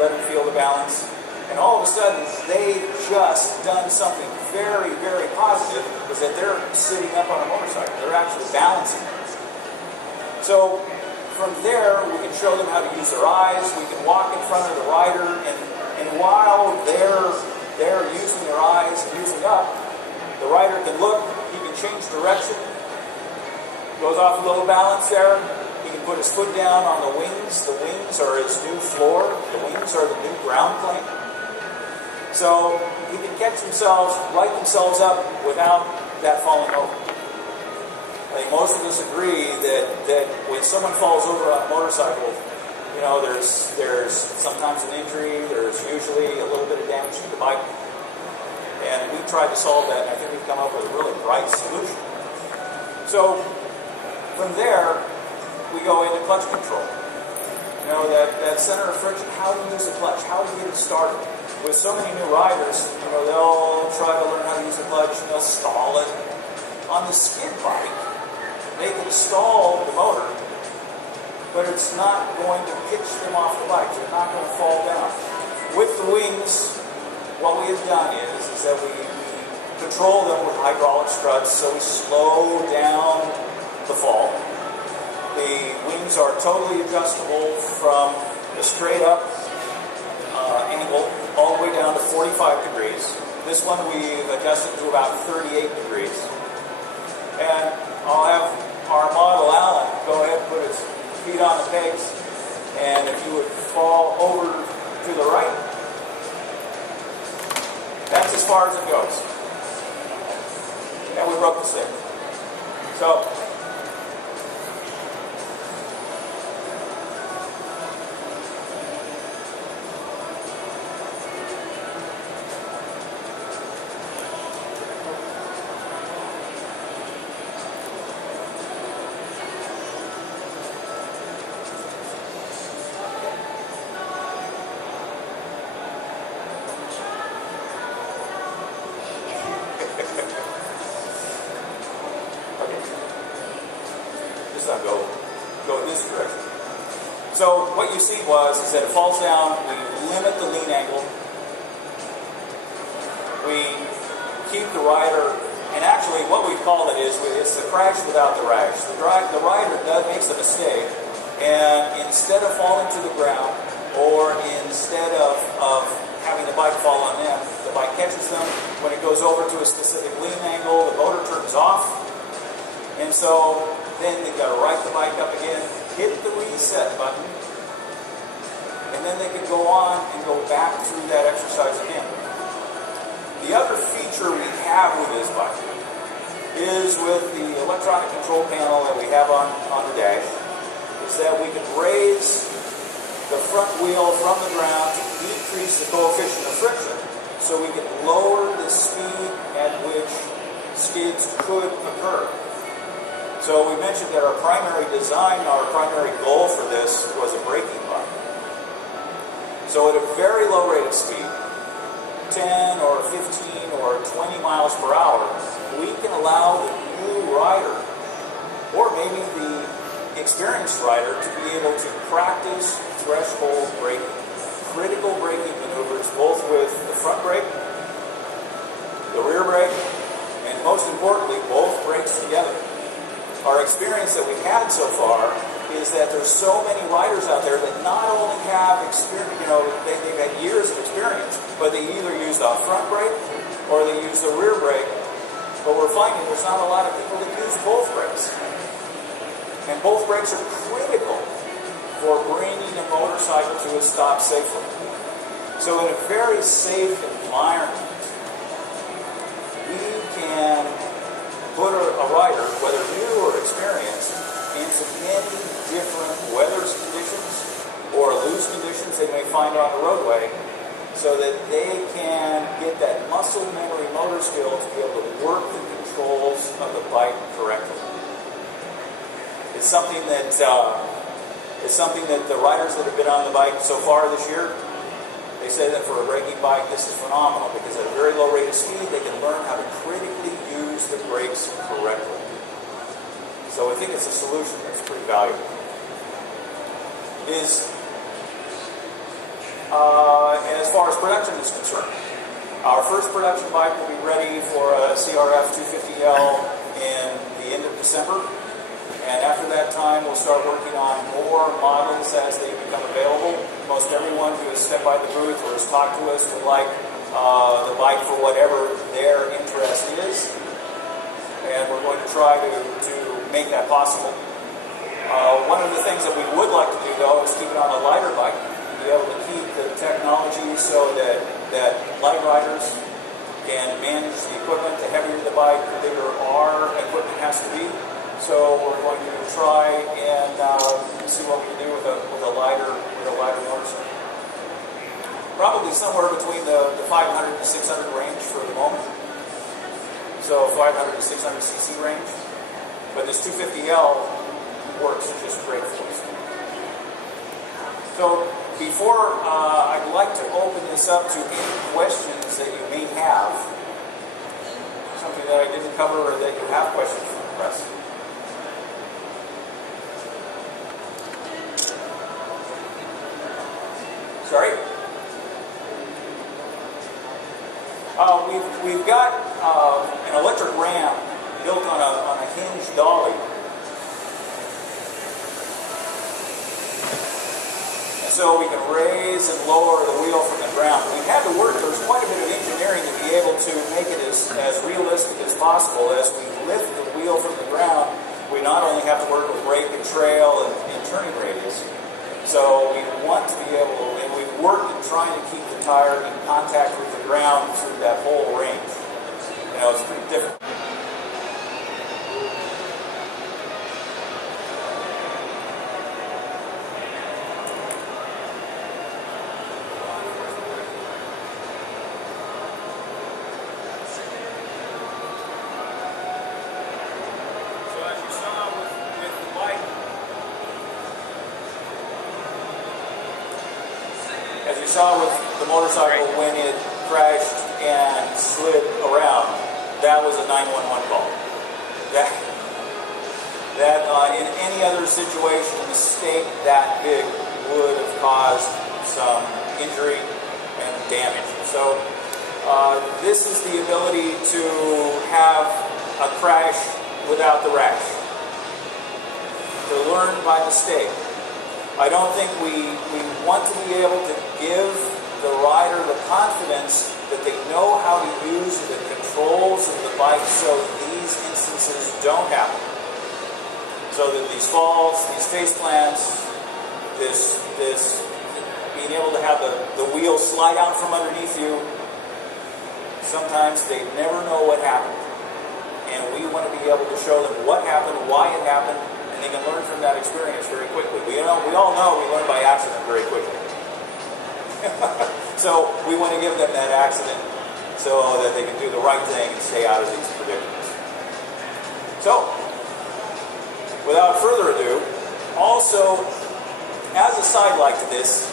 let them feel the balance. And all of a sudden, they've just done something very, very positive, is that they're sitting up on a motorcycle. They're actually balancing. So from there, we can show them how to use their eyes. We can walk in front of the rider, and while they're using their eyes and using up, the rider can look, he can change direction, goes off a little balance there. He can put his foot down on the wings. The wings are his new floor. The wings are the new ground plane. So he can catch themselves, right themselves up without that falling over. I think most of us agree that when someone falls over on a motorcycle, you know, there's sometimes an injury, there's usually a little bit of damage to the bike. And we tried to solve that, and I think we've come up with a really bright solution. So from there, we go into clutch control. You know, that center of friction, how to use the clutch, how to get it started. With so many new riders, you know, they'll try to learn how to use the clutch and they'll stall it. On the skid bike, they can stall the motor, but it's not going to pitch them off the bike. They're not going to fall down. With the wings, what we have done is that we control them with hydraulic struts, so we slow down the fall. The wings are totally adjustable from the straight up angle all the way down to 45 degrees. This one we've adjusted to about 38 degrees. And I'll have our model Alan go ahead and put his feet on the pegs. And if you would fall over to the right, that's as far as it goes. And we broke the stick. So, go in this direction. So what you see is that it falls down, we limit the lean angle, we keep the rider, and actually what we call it is, it's the crash without the rash. The rider makes a mistake, and instead of falling to the ground, or instead of having the bike fall on them, the bike catches them. When it goes over to a specific lean angle, the motor turns off, and so then they've got to right the bike up again, hit the reset button, and then they can go on and go back through that exercise again. The other feature we have with this bike is with the electronic control panel that we have on the dash, is that we can raise the front wheel from the ground to decrease the coefficient of friction, so we can lower the speed at which skids could occur. So we mentioned that our primary design, our primary goal for this was a braking bike. So at a very low rate of speed, 10 or 15 or 20 miles per hour, we can allow the new rider, or maybe the experienced rider, to be able to practice threshold braking, critical braking maneuvers, both with the front brake, the rear brake, and most importantly, both brakes together. Our experience that we've had so far is that there's so many riders out there that not only have experience, you know, they've had years of experience, but they either use the front brake or they use the rear brake. But we're finding there's not a lot of people that use both brakes. And both brakes are critical for bringing a motorcycle to a stop safely. So in a very safe environment, we can put a rider, whether new or experienced, into many different weather conditions or loose conditions they may find on the roadway, so that they can get that muscle memory motor skill to be able to work the controls of the bike correctly. It's something that the riders that have been on the bike so far this year, they say that for a braking bike, this is phenomenal, because at a very low rate of speed, they can learn how to critically use the brakes correctly. So I think it's a solution that's pretty valuable. as far as production is concerned. Our first production bike will be ready for a CRF 250L in the end of December. And after that time, we'll start working on more models as they become available. Most everyone who has stepped by the booth or has talked to us would like the bike for whatever their interest is. And we're going to try to make that possible. One of the things that we would like to do, though, is keep it on a lighter bike. Be able to keep the technology so that light riders can manage the equipment. The heavier the bike, the bigger our equipment has to be. So we're going to try and see what we can do with a lighter motorcycle. Probably somewhere between the 500 to 600 range for the moment. So 500 to 600 cc range. But this 250L works just great for us. So before I'd like to open this up to any questions that you may have, something that I didn't cover or that you have questions from the press. Sorry? We've got an electric ram built on a hinged dolly. And so we can raise and lower the wheel from the ground. We had to work, there was quite a bit of engineering to be able to make it as realistic as possible. As we lift the wheel from the ground, we not only have to work with brake and trail and turning radius, so we want to be able to, and we've worked in trying to keep the tire in contact with the ground through that whole range. You know, it's pretty different. As you saw with the motorcycle when it crashed and slid around, that was a 911 call. That in any other situation, a mistake that big would have caused some injury and damage. So this is the ability to have a crash without the rash, to learn by mistake. I don't think we want to be able to give the rider the confidence that they know how to use the controls of the bike so these instances don't happen. So that these falls, these face plants, this being able to have the wheel slide out from underneath you, sometimes they never know what happened. And we want to be able to show them what happened, why it happened, and they can learn from that experience very quickly. We all know we learn by accident very quickly. So we want to give them that accident so that they can do the right thing and stay out of these predicaments. So, without further ado, also, as a sidelight to this,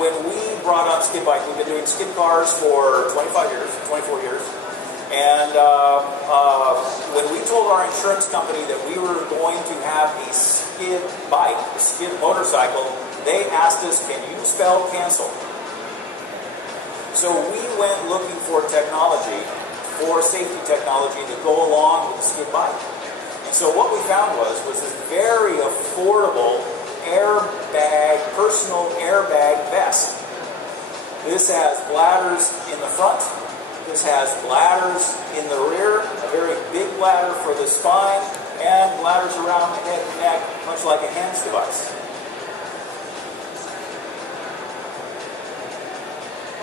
when we brought up SKIDBIKE, we've been doing skid cars for 24 years. And when we told our insurance company that we were going to have a skid bike, a skid motorcycle, they asked us, can you spell cancel? So we went looking for technology, for safety technology to go along with the skid bike. And so what we found was this very affordable airbag, personal airbag vest. This has bladders in the front. This has bladders in the rear, a very big bladder for the spine, and bladders around the head and neck, much like a HANDS device.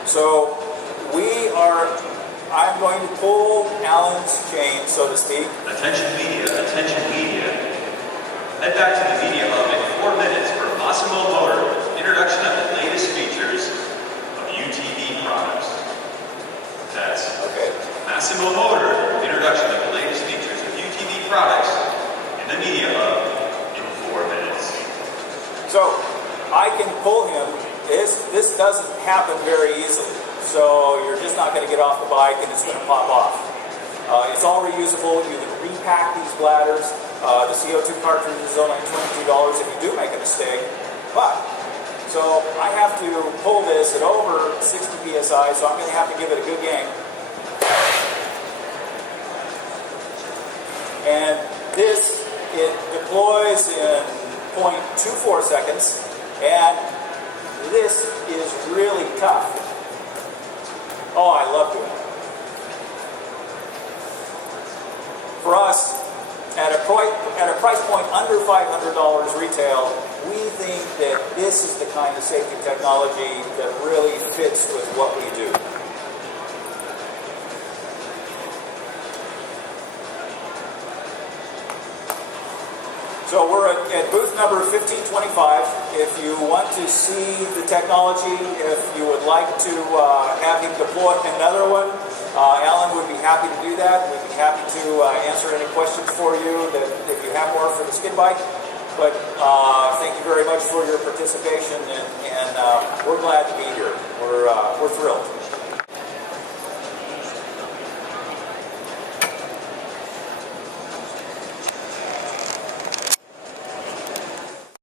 So I'm going to pull Alan's chain, so to speak. Attention media, attention media. Head back to the media hub in 4 minutes for Massimo Motor, introduction of the latest features of UTV products. That's okay. Massimo Motor, introduction of the latest features of UTV products in the media hub in 4 minutes. So I can pull him. This doesn't happen very easily. So you're just not going to get off the bike and it's going to pop off. It's all reusable. You can repack these bladders. The CO2 cartridge is only $22 if you do make a mistake. But So I have to pull this at over 60 psi, so I'm going to have to give it a good yank. And this, it deploys in 0.24 seconds, and this is really tough. Oh, I love doing it. For us, at a price point under $500 retail, we think that this is the kind of safety technology that really fits with what we do. So we're at booth number 1525. If you want to see the technology, if you would like to have him deploy another one, Alan would be happy to do that. We'd be happy to answer any questions for you that if you have more for the skid bike. But thank you very much for your participation, and we're glad to be here. We're thrilled.